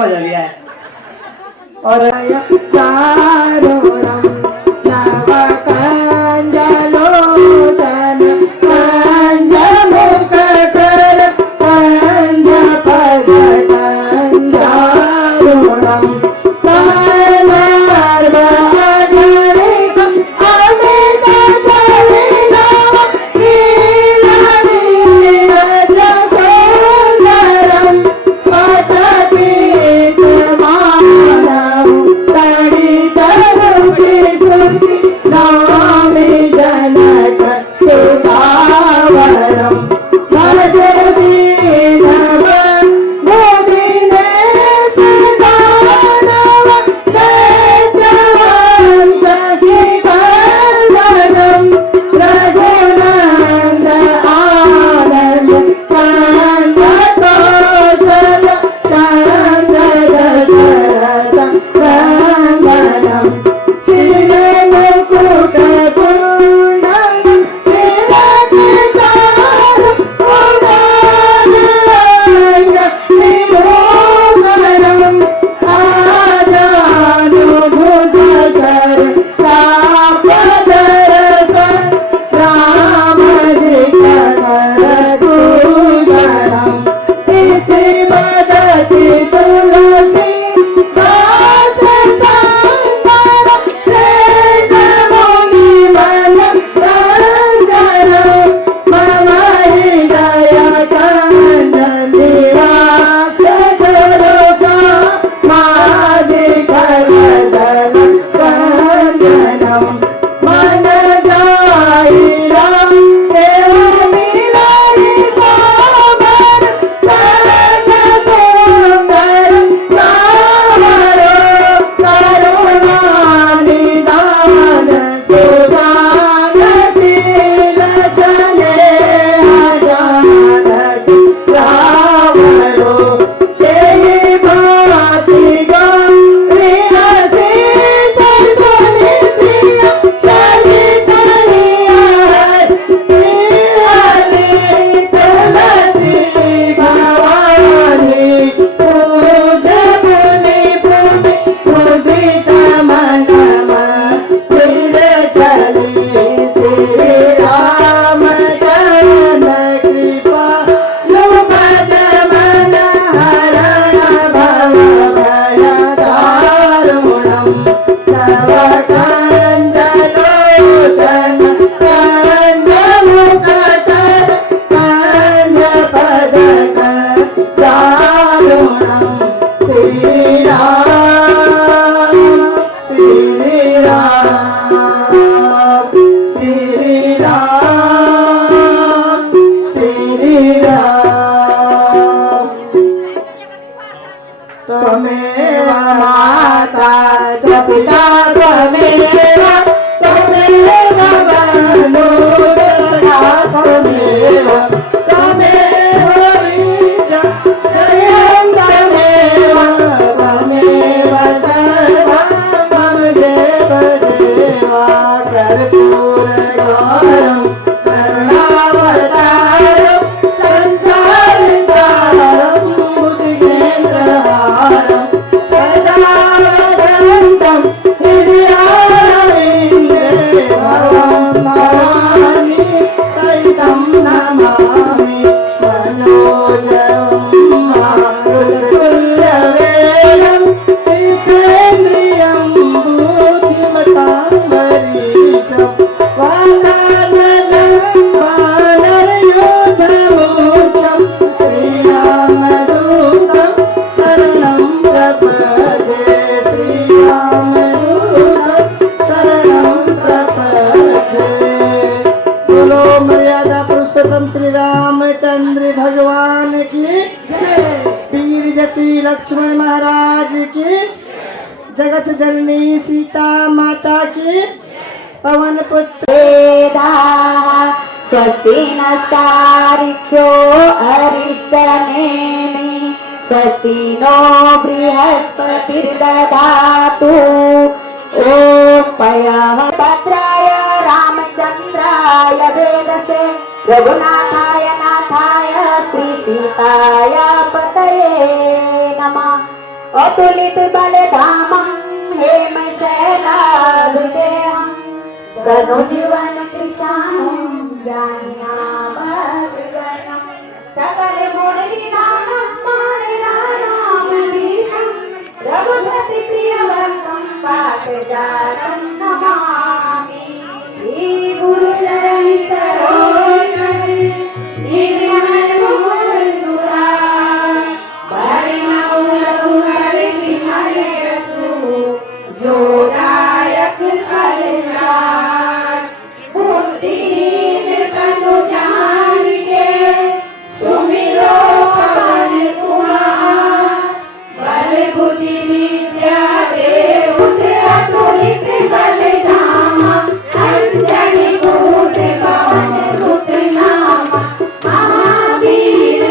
मजा भी आया। और चारोणम नवकंजलोचन कंजमुखकर कंजपदकंजारुणम सर्वगणितं अमितचरितं लीलानीरजसुन्दरं पठति मानव तडितरुचि सुचि नामि जनक सुधावरं भजे दीनवं बुधिनेश दानव दैत्यवं सखिकन्दनं रघुनन्द आनन्द कान्त कौशल कान्त दशरथ नन्दनं शिरे मुकुट कुण्डलं तिलकसारं उदारं विभूषणं आजानुभुजसर कापदरसं रामजितकरदूषणम् इति वदति तुलसी दास शङ्कर शेषमुनिमनरञ्जन मम हृदयकन्दं निवास गुरुकामादिकलदलं कन्दनं मनगायिरं देवमिलयि सावर सर्वसुन्दर सावरो करुणानिधान सुदानशील स्नेहजानकि रावणो तेहि भाति गौरीहसि सरसुनिसिय सलितहियार श्रीहरि तुलसी भवानी पूज पुनि पुनि मुदित मनम सिर चली श्री राम चरण कृपा लुभज मन हरण भव भय दारुणं तव कंजलोचन कंजमुखकर कंजपदक दारुणं श्रीराम श्रीराम श्रीराम श्रीराम त्वमेव माता च पिता त्वमेव त्वमेव बन्धुः सखा त्वमेव त्वमेव वीर्यं त्रयं त्वमेव त्वमेव सर्वं मम देव देवा कर्पूरगौरं करुणावतारं संसारसारं भुजगेन्द्रहारं सदा वसन्तं हृदयारविन्दे भवं भवानी सहितं नमामि मनोजवं मारुततुल्यवेगं जितेन्द्रियं बुद्धिमतां वरिष्ठं वाताननं वानरयोधमुख्यं श्रीरामदूतं शरणं प्रपद्ये श्रीरामदूतं शरणं प्रपद्ये। बोलो मर्यादा पुरुषोत्तम श्री रामचंद्र भगवान की जय। वीर जति लक्ष्मण महाराज की, जगत जननी सीता माता की, पवन पुत्र स्वस्ति नस्तारिभ्यो अरिष्टनेमि स्वस्ति नो बृहस्पतिर्दधातु ॐ पयः भद्राय रामचन्द्राय वेदसे रघुनाथाय नाथाय श्री सीताय पतये नमः। अतुलित बलधामं हेमशैलाभिदेहं तनु जीवन कृशानं ज्ञानामृतगणं सकल गुण निधानं माननानामधीशं रघुपति प्रियवरं पाठजानं नमामि श्री गुरु चरण सरोज निर्मल मोर सुधार वर्णौ रघुवर विमल यशु जोदायक फलचार बुद्धिहीन तनु जान के सुमिरो पवन कुमार बल बुद्धि विद्या देव अतुलित बलधामा अंजनी भूत पवन सुत नामा महावीर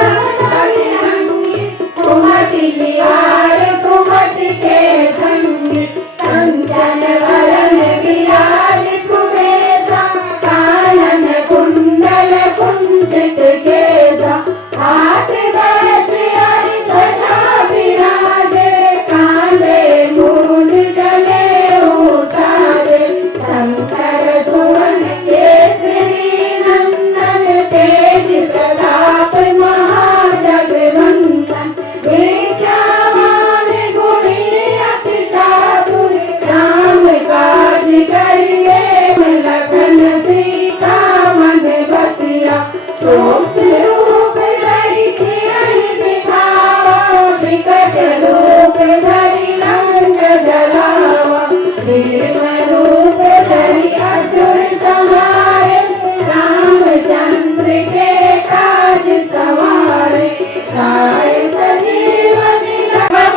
बजरंगी कुमति निवार सुमति के संगी कंचन वरण विराज सुबेसा कानन कुंडल कुंचित केसा हाथ वज्र हरि ध्वजा विराजे कांधे मूंज जनेऊ साजे शंकर सुवन केसरी नंदन तेज प्रताप महाजगवंदन विद्यावान गुणी अति चातुर राम काज करिए लखन सीता मन बसिया सूक्ष्म रूप धरि सियहि दिखावा विकट रूप धरि लंक जलावा भीम रूप धरि असुर संहारे रामचंद्र के काज सवारे लाए सजीवन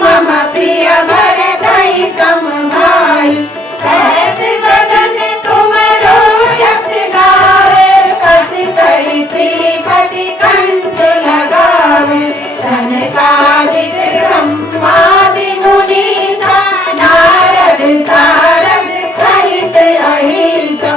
मम प्रिय भरतहि समभाई सहस बदन तुमरो यश गावे कस कहि श्रीपति कंठ लगावे सनकादिक ब्रह्मादि मुनीसा नारद सारद सहित अहिंसा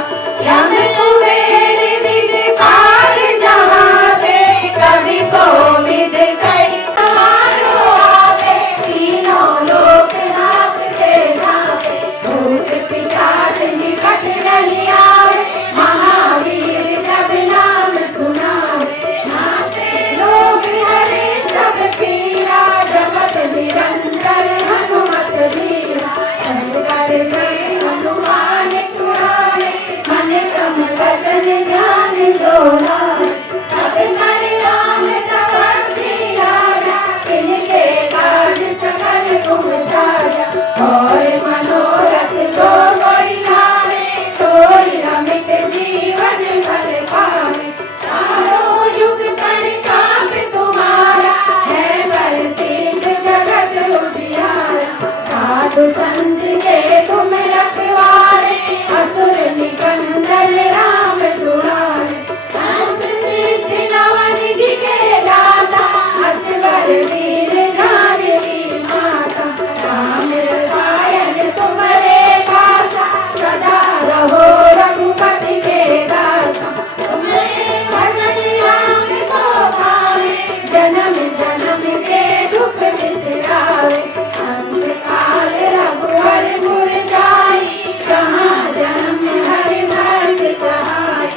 यम कुबेर दिगपाल जहाते कवि कोविद सहित समारो आवे तीनों लोक नाथते नाथे भूत पिशाच निकट नहीं आवे महावीर जब नाम सुनावे नासे रोग हरे सब पीरा जपत निरंतर हनुमत वीरा संकट गए हनुमान छुड़ावे मन क्रम वचन ध्यान जोलावे सब नर राम तपस्वी राजा इनके काज सकल तुम साजा और मनोरथ जो कोई लावे सोई रमित जीवन भर पावे चारों युग परिताप तुम्हारा है प्रसिद्ध जगत उजियारा साधु संत के तुम रखवारे असुर निकंदन राम दुलारे अष्ट सिद्धि नवनिधि के दाता असवर वीर जानकी माता राम रसायन तुम्हारे पासा सदा रहो रघुपति के दासा तुम्हारे भजन राम को भावे जन्म जन्म के दुख बिसरावे अंत काल रघुवर पुर जाई जहाँ जन्म हरि भक्त कहाई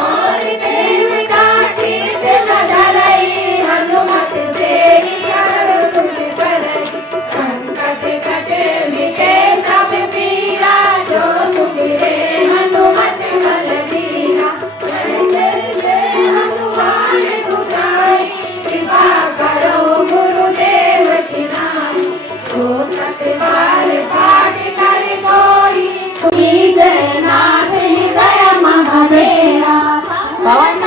और देवता चित न डरई हनुमत से ही हर सुख करई संकट कटे मिटे सब पीरा जो सुमिरे हनुमत बलबीरा जय जय जय हनुमान गोसाई कृपा करो गुरुदेव की नाई जो सतबार पाठ कर कोई जय नाथ हृदय महामेरा पवन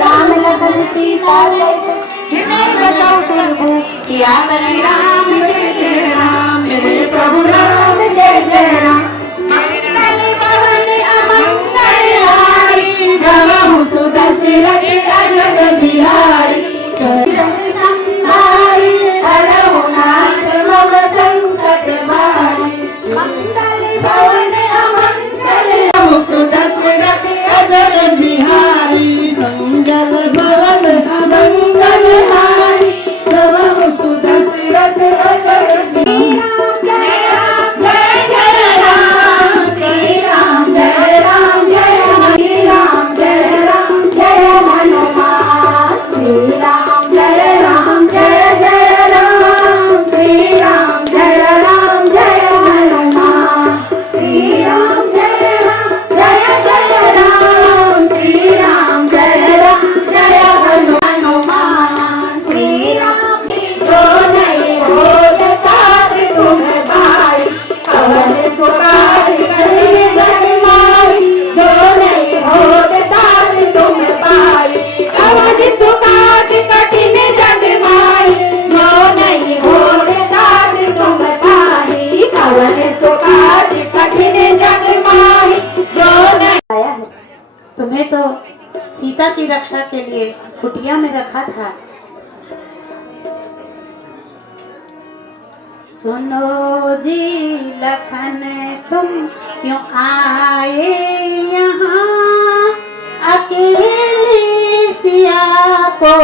राम लखन सीता किया बलि राम जय जय राम मेरे प्रभु राम जय जय राम मंगल भवन अमंगल हारी गवहु सुदशरथ अजर बिहारी संहारी हरहु नाथ मम संकट भारी मंगल भवन अमंगल सुदशरथ अजर बिहारी मंगल भवन अमंगल हारी सीता की रक्षा के लिए कुटिया में रखा था। सुनो जी लखन तुम क्यों आए यहाँ, अकेले सिया को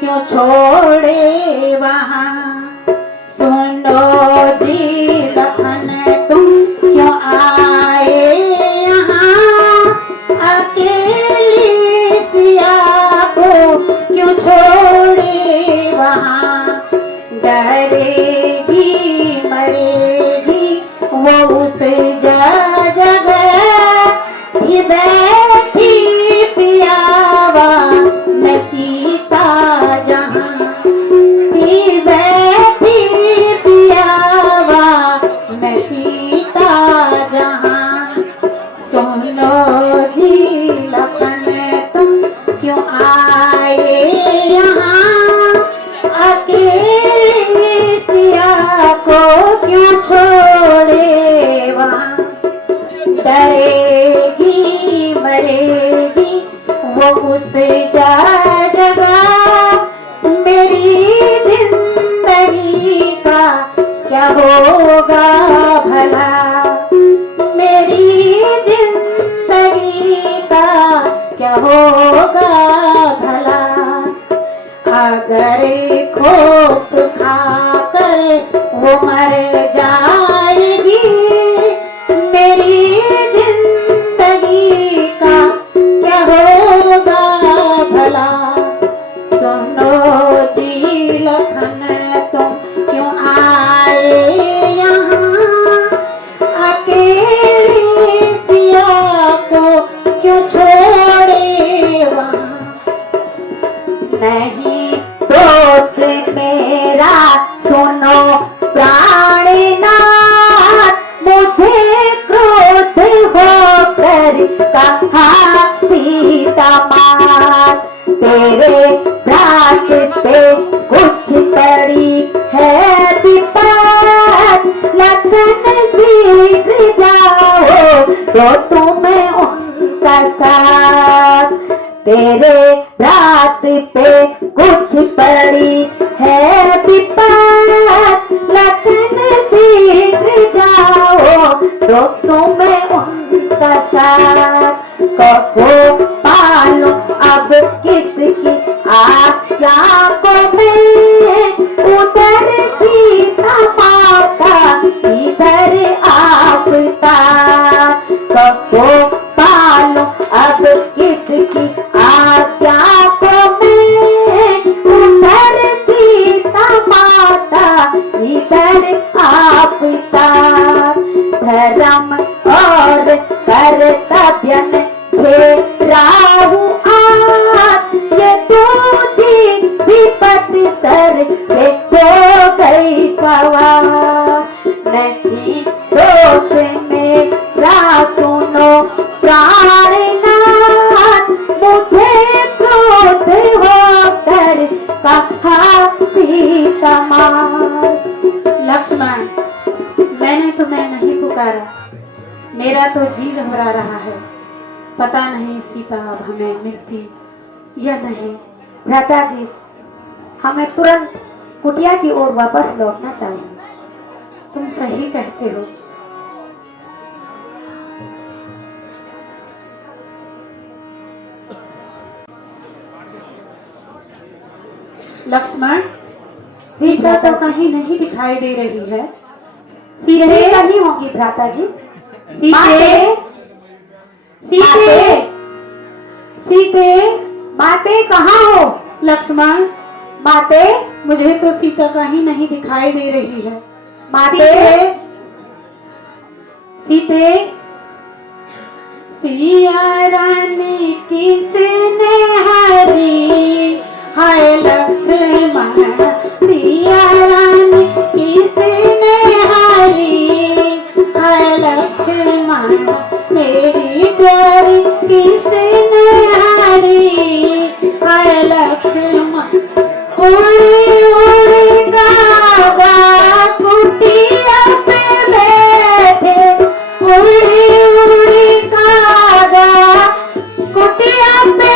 क्यों छोड़े वहाँ। सुनो जी लखन तुम क्यों आए यहाँ, अकेले सिया को क्यों छोड़े वहाँ। डरेगी मरेगी वो उस जगह ही बैठी पियावा मैं सीता जहाँ, ही बैठी पियावा मैं सीता जहाँ। सुनो जी लखन तुम क्यों आए यहाँ, अकेले सिया को क्यों छोड़े वहाँ। डरेगी मरेगी वो उस जगह, मेरी जिंदगी का क्या होगा भला, मेरी जिंदगी का क्या होगा भला। अगर खोप खाकर वो मर जाएगी, मेरी जिंदगी का क्या होगा भला। सुनो जी लखन तुम क्यों आए यहाँ, अकेले सिया को क्यों छोड़े वहाँ। नहीं दोस्त मेरा सुनो प्राणनाथ, मुझे क्रोध होकर कहा सीता मात। तेरे रात पे कुछ पड़ी है विपत, लखन शीघ्र जाओ तो तुम्हें उनका साथ। तेरे रात पे कुछ पड़ी है विपत, लखन शीघ्र जाओ तो तुम्हें उनका साथ। कहो पालो अब किसकी आज्ञा को मैं, उधर सीता माता इधर आपता। कहो पालो अब किसकी आज्ञा को मैं, उधर सीता माता इधर आपता। धर्म और कर्तव्यन घेराहूं आज, ये तुझी विपत्ति सर पे हो गई सवार। नहीं दोष मेरा सुनो प्राणनाथ, मुझे क्रोध होकर कहा सीता मात। लक्ष्मण, मैंने तुम्हें नहीं पुकारा, मेरा तो जी घबरा रहा है। पता नहीं सीता अब हमें मिलती या नहीं। भ्राता जी, हमें तुरंत कुटिया की ओर वापस लौटना चाहिए। तुम सही कहते हो। लक्ष्मण, सीता तो कहीं नहीं दिखाई दे रही है। सीते कहीं होगी भ्राता जी। सीते सीते सीते माते कहाँ हो? लक्ष्मण, माते, मुझे तो सीता कहीं नहीं दिखाई दे रही है। माते, सीते, सिया रानी किसने हरी, हाय लक्ष्मण, सिया रानी किसने हरी, हाय लक्ष्मण, मेरी प्यारी किसने हरी, हाय लक्ष्मण। उड़ी उड़ी कागा कुटिया पे बैठे, उड़ी उड़ी कागा कुटिया पे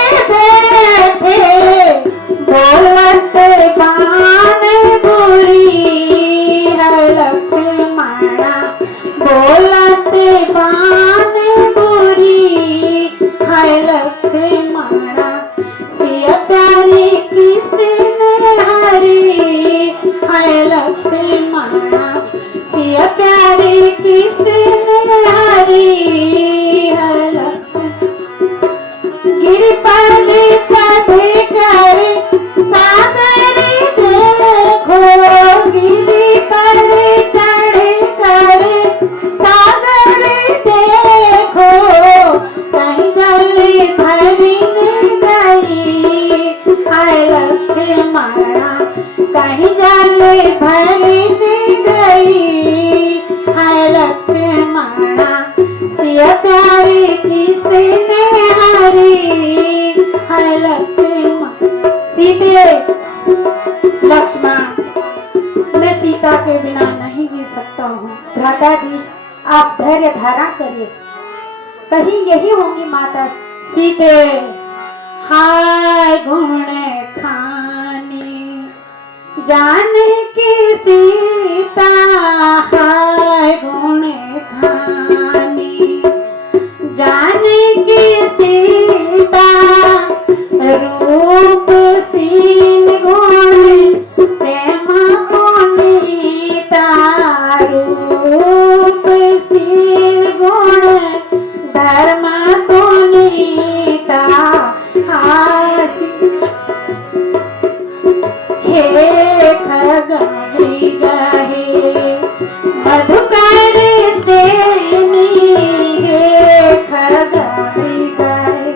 भरने गई है लक्ष्मणा सिया प्यारी किसने हरी है लक्ष्मण सीते लक्ष्मण मैं सीता के बिना नहीं जी सकता हूँ। भ्राता जी आप धैर्य धारण करिए, कहीं यही होंगी माता सीते। हाय गुण खानी जाने की सीता हाय गुण खानी जाने की सीता रूप सील गुण प्रेम पुनीता रूप सील गुण धर्म पुनीता हे खगमृग हे मधुकर सेनी हे खगमृग हे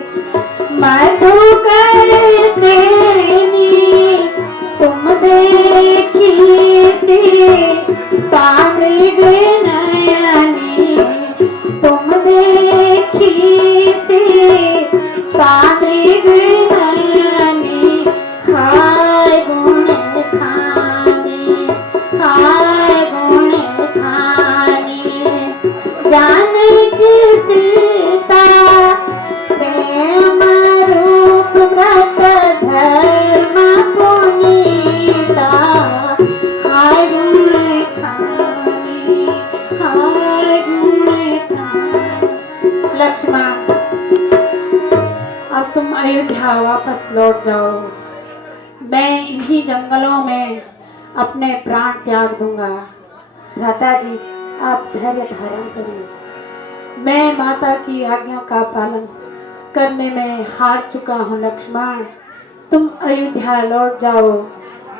मधुकर सेनी तुम देखी से पामृग नयनी तुम देखी से पामृग नयनी हाय गुण खानी हाय गुण खानी जाने की सीता प्रेम रूप व्रत धर्म पुनीता हाय गुण खानी हाय गुण खानी। लक्ष्मण अब तुम अयोध्या वापस लौट जाओ, मैं इन्हीं जंगलों में अपने प्राण त्याग दूंगा। भ्राता जी आप धैर्य धारण करिए, मैं माता की आज्ञा का पालन करने में हार चुका हूँ। लक्ष्मण तुम अयोध्या लौट जाओ,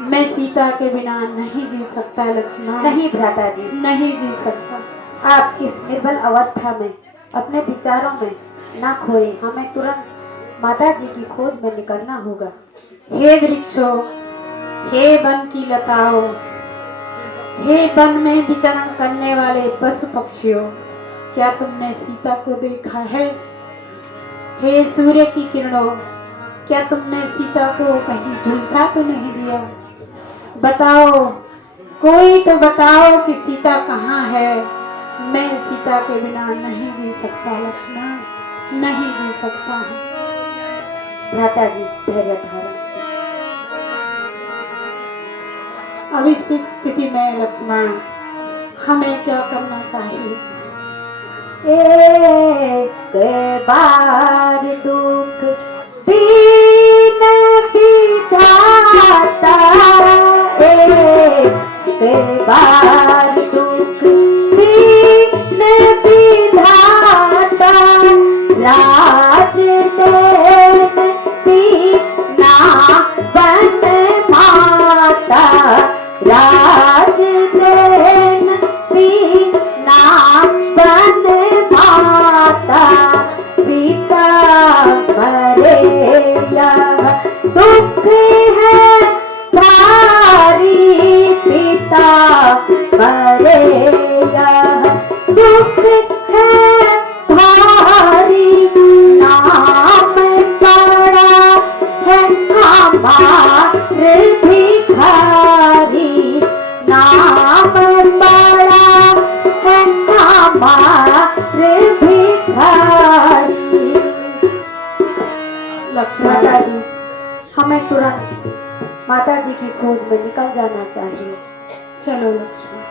मैं सीता के बिना नहीं जी सकता। लक्ष्मण नहीं भ्राता जी, नहीं जी सकता। आप इस निर्बल अवस्था में अपने विचारों में ना खोए, हमें तुरंत माता जी की खोज में निकलना होगा। हे वृक्षों, हे वन की लताओं, हे वन में विचरण करने वाले पशु पक्षियों, क्या तुमने सीता को देखा है? हे सूर्य की किरणों, क्या तुमने सीता को कहीं झुलसा तो नहीं दिया? बताओ, कोई तो बताओ कि सीता कहाँ है? मैं सीता के बिना नहीं जी सकता। लक्ष्मण नहीं जी सकता हूँ। भ्राता जी धैर्य धारण। अब इस स्थिति में लक्ष्मण हमें क्या करना चाहिए? एक बार दुख दीन विधाता, एक बार दुख दीन विधाता, राज देन दीना बन माता, राज देन दीना बन माता, पिता मरे यह दुख है भारी, पिता मरे यह दुख है भारी, नाम पड़ा है हमारे भिखारी, नाम पड़ा है हमारे भिखारी। लक्ष्मण जी हमें तुरंत माता जी की खोज में निकल जाना चाहिए। चलो लक्ष्मण।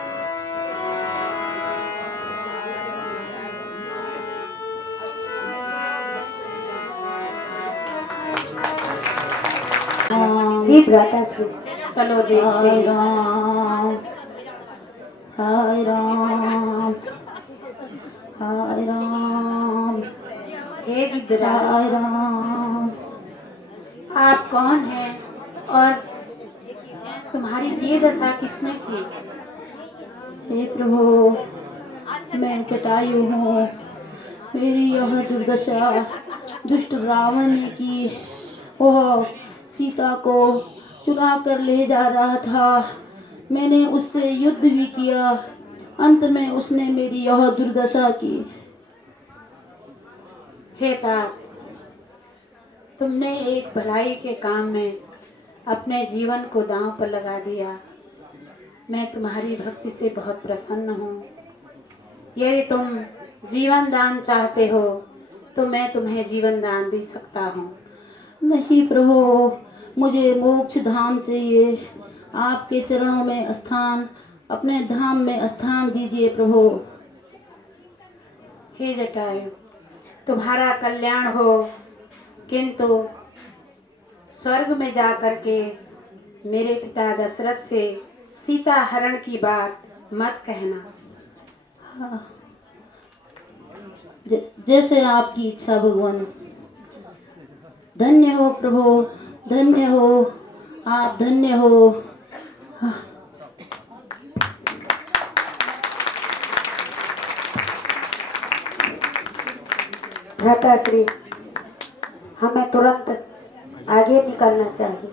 जी भ्राता जी चलो देखते हैं। हाय राम हाय राम हे गिद्धरा, हाय राम। आप कौन हैं और तुम्हारी ये दशा किसने की? हे प्रभु मैं जटायु हूँ, मेरी यह दुर्दशा दुष्ट रावण ने की। वह सीता को चुरा कर ले जा रहा था, मैंने उससे युद्ध भी किया, अंत में उसने मेरी यह दुर्दशा की। हे तात, तुमने एक भलाई के काम में अपने जीवन को दांव पर लगा दिया। मैं तुम्हारी भक्ति से बहुत प्रसन्न हूँ। यदि तुम जीवन दान चाहते हो तो मैं तुम्हें जीवन दान दे सकता हूँ। नहीं प्रभु, मुझे मोक्ष धाम चाहिए। आपके चरणों में स्थान, अपने धाम में स्थान दीजिए प्रभु। हे जटायु, तुम्हारा कल्याण हो, किंतु स्वर्ग में जा के मेरे पिता दशरथ से सीता हरण की बात मत कहना। हाँ, जैसे आपकी इच्छा भगवान। धन्य हो प्रभु, धन्य हो, आप धन्य हो। हाँ। भ्राताश्री, हमें तुरंत आगे निकलना चाहिए।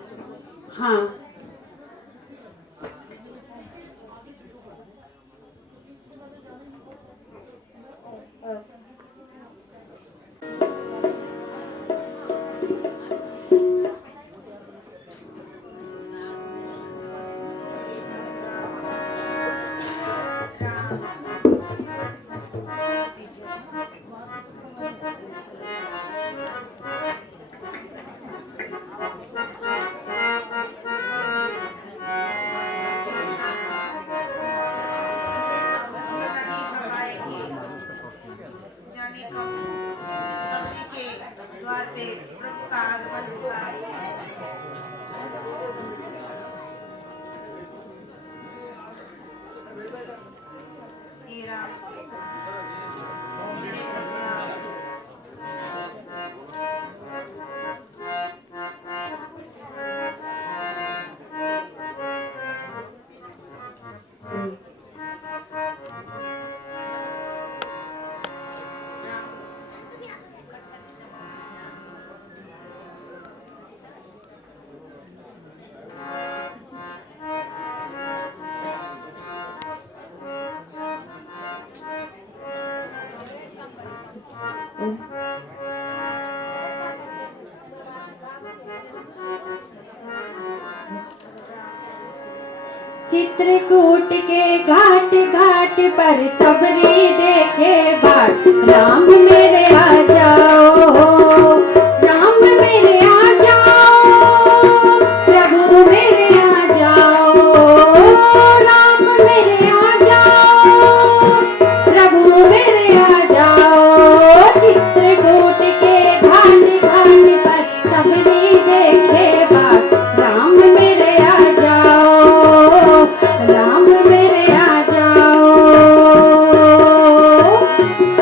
हाँ, द्वार पे प्रभु का आगमन हुआ। हे राम, मेरे प्रभु राम, चित्रकूट के घाट घाट पर सबरी देखे बाट। राम मेरे आ जाओ, राम मेरे आ जाओ, प्रभु मेरे आ जाओ, राम मेरे आ जाओ, प्रभु मेरे आ जाओ। चित्रकूट के घाट घाट पर सबरी देखे बाट। राम मेरे आ जाओ, राम मेरे आ जाओ।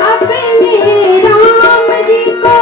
अपने राम जी को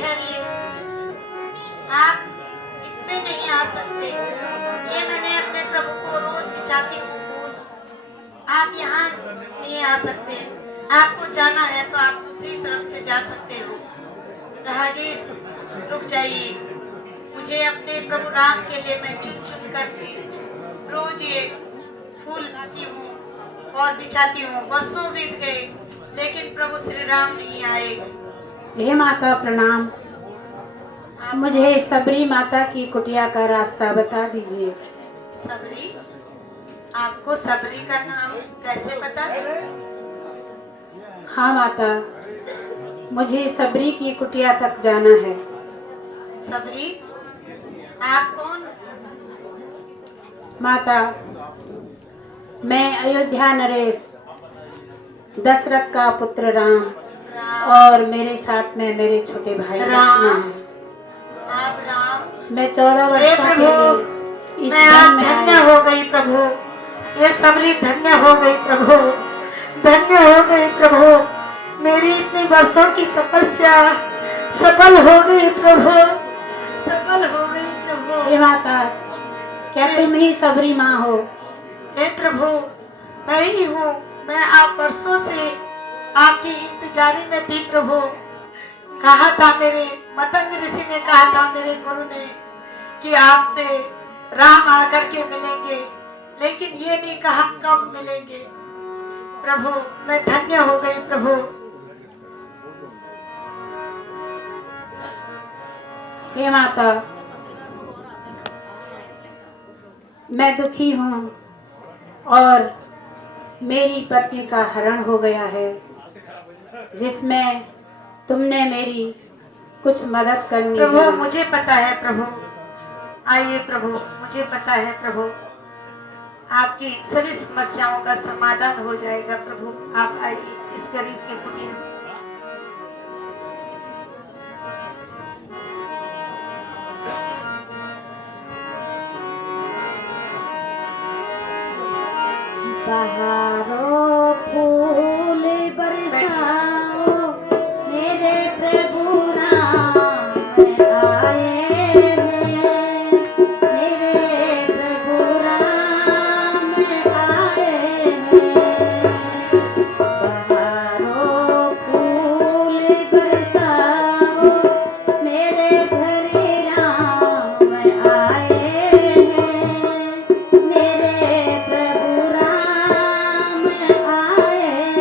ठहरिए, आप इसमें नहीं आ सकते। ये मैंने अपने प्रभु को रोज बिछाती हूँ फूल। आप यहाँ नहीं आ सकते। आपको जाना है तो आप दूसरी तरफ से जा सकते हो। राहगीर रुक जाइए। मुझे अपने प्रभु राम के लिए मैं चुन चुन करके रोज ये फूल लाती हूँ और बिछाती हूँ। वर्षों बीत गए लेकिन प्रभु श्री राम नहीं आए। हे माता प्रणाम, मुझे सबरी माता की कुटिया का रास्ता बता दीजिए। सबरी? आपको सबरी का नाम कैसे पता? हाँ माता, मुझे सबरी की कुटिया तक जाना है। सबरी? आप कौन? माता, मैं अयोध्या नरेश दशरथ का पुत्र राम राम। और मेरे साथ में मेरे छोटे भाई राम। लक्ष्मण हैं। आप राम? मैं 14 हे वर्षों के प्रभु, लिए इस मैं वन आज में धन्य आई। हो गई प्रभु। ये सबरी धन्य हो गई प्रभु, धन्य हो गई प्रभु। मेरी इतनी वर्षों की तपस्या सफल हो गई प्रभु, सफल हो गई प्रभु। हे माता, क्या तुम ही सबरी माँ हो? हे प्रभु, मैं ही हूँ। मैं आप वर्षों से आपकी इंतजारी में थी प्रभु। कहा था मेरे मतंग ऋषि ने, कहा था मेरे गुरु ने कि आपसे राम आकर के मिलेंगे, लेकिन ये नहीं कहा कब मिलेंगे। प्रभु मैं धन्य हो गई प्रभु। हे माता, मैं दुखी हूँ और मेरी पत्नी का हरण हो गया है, जिसमें तुमने मेरी कुछ मदद करनी प्रभु है। मुझे पता है प्रभु। आइए प्रभु, मुझे पता है प्रभु। आपकी सभी समस्याओं का समाधान हो जाएगा प्रभु। आप आइए इस गरीब के कुटिया में। बहारो फूल बरसाओ, मेरे प्रभु राम आए हैं, मेरे प्रभु राम आए हैं। बहारो फूल बरसाओ, मेरे घर राम आए हैं, मेरे प्रभु राम आए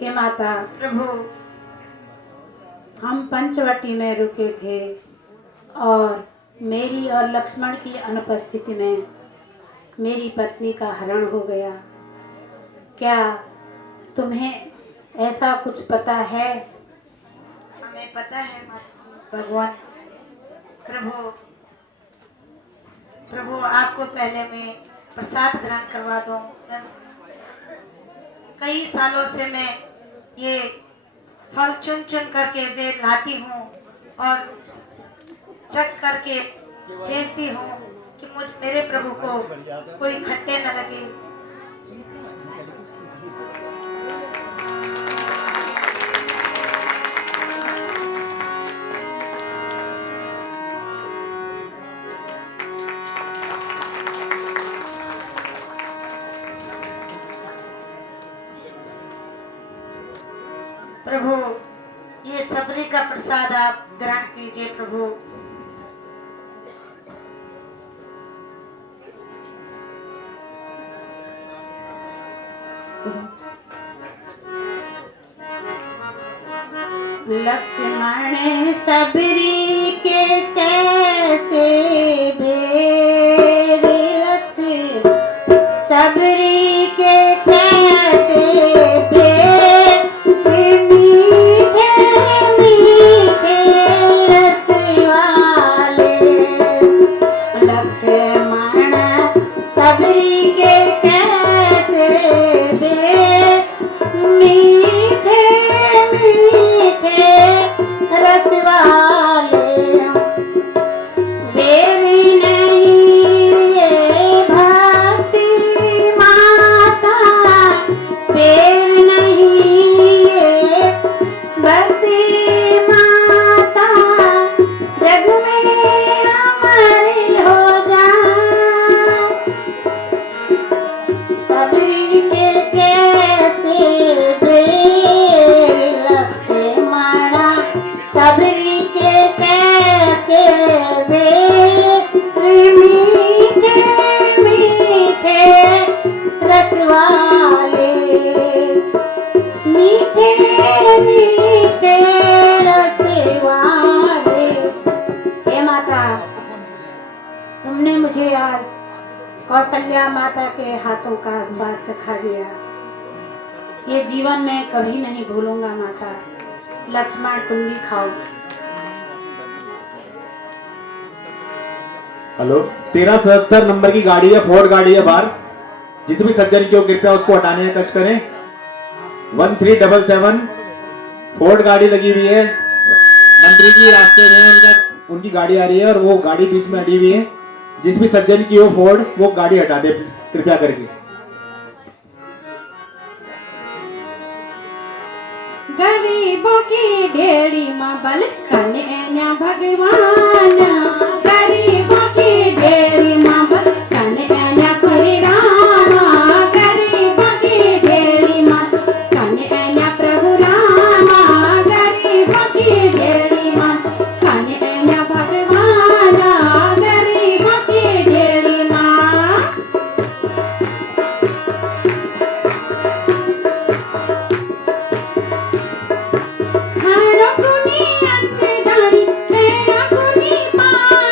हे माता, प्रभु हम पंचवटी में रुके थे और मेरी और लक्ष्मण की अनुपस्थिति में मेरी पत्नी का हरण हो गया। क्या तुम्हें ऐसा कुछ पता है? हमें पता है भगवान। प्रभु प्रभु आपको पहले मैं प्रसाद ग्रहण करवा दूं। कई सालों से मैं ये फल चुन चुन करके वे लाती हूँ और चख करके देखती हूँ कि मेरे प्रभु को कोई खट्टे न लगे। प्रभु ये सबरी का प्रसाद आप ग्रहण कीजिए। प्रभु लक्ष्मण सबरी के कैसे भेद, लक्ष्मण सबरी के कैसे भेद, मीठे मीठे रस वाले। लक्ष्मण सबरी के कैसे भेद, मीठे मीठे रस वाले। बेरी नहीं ये भक्ति माता, बेर नहीं ये भक्ति माता, जग में अमर हो जाए। सबरी के कैसे बेर, लक्ष्मण सबरी के कैसे बेर, मीठे मीठे रस वाले, मीठे मीठे रस वाले। हे माता, तुमने मुझे आज कौशल्या माता के हाथों का स्वाद चखा दिया। ये जीवन में कभी नहीं भूलूंगा माता। लक्ष्मण तुम भी खाओ। हेलो, 1377 नंबर की गाड़ी है, फोर्ड गाड़ी है बाहर। जिस भी सज्जन की हो कृपया उसको हटाने का कष्ट करें। 1377 फोर्ड गाड़ी लगी हुई है, मंत्री की रास्ते में उनकी गाड़ी आ रही है और वो गाड़ी बीच में अड़ी हुई है। जिस भी सज्जन की हो फोर्ड, वो गाड़ी हटा दे कृपया करके। गरीबों की ढेड़ी माँ बल कन्या भगवान, गरीबों की ढेड़ी माँ बल कन्या श्री राम, गरीबों की ढेड़ी माँ कन्या प्रभु राम, गरीबों की ढेड़ी माँ कन्या भगवान, गरीबों की ढेड़ी माँ। खाना कुनी अन्नदानी, मेरा कुनी पानी।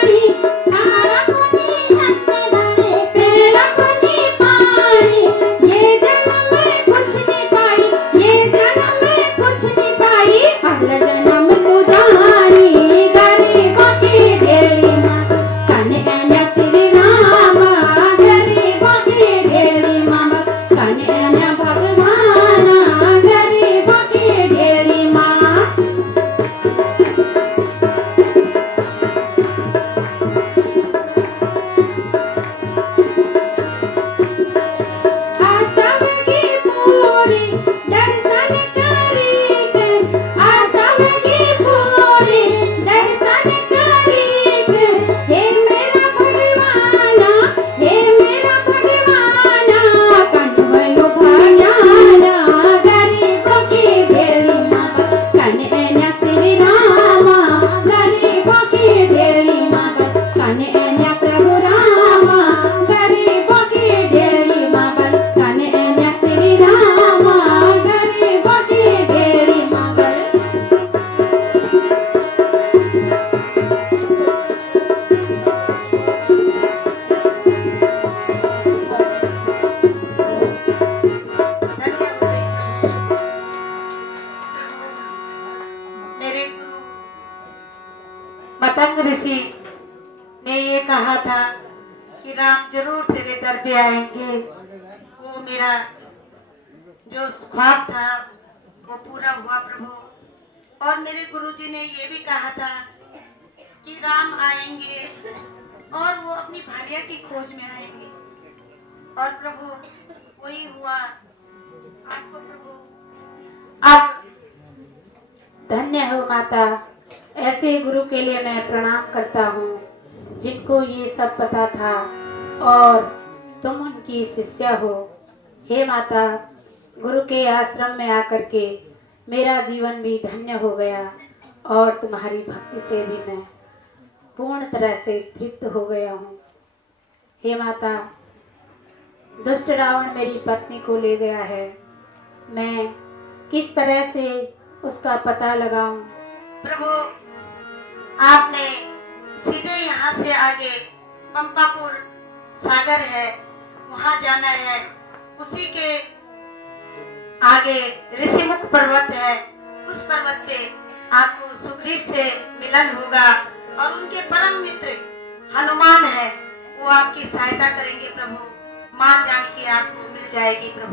मातंग ऋषि ने ये कहा था कि राम जरूर तेरे दर पे आएंगे, वो मेरा जो ख्वाब था वो पूरा हुआ प्रभु। और मेरे गुरुजी ने ये भी कहा था कि राम आएंगे और वो अपनी भार्या की खोज में आएंगे, और प्रभु वही हुआ। आपको प्रभु आप धन्य हो माता। ऐसे गुरु के लिए मैं प्रणाम करता हूँ जिनको ये सब पता था और तुम उनकी शिष्या हो। हे माता, गुरु के आश्रम में आकर के मेरा जीवन भी धन्य हो गया और तुम्हारी भक्ति से भी मैं पूर्ण तरह से तृप्त हो गया हूँ। हे माता, दुष्ट रावण मेरी पत्नी को ले गया है, मैं किस तरह से उसका पता लगाऊं? प्रभु आपने सीधे यहाँ से आगे पंपापुर सागर है, वहाँ जाना है। उसी के आगे ऋषिमुख पर्वत है, उस पर्वत पे आपको सुग्रीव से मिलन होगा और उनके परम मित्र हनुमान है, वो आपकी सहायता करेंगे प्रभु। माँ जानकी आपको मिल जाएगी प्रभु।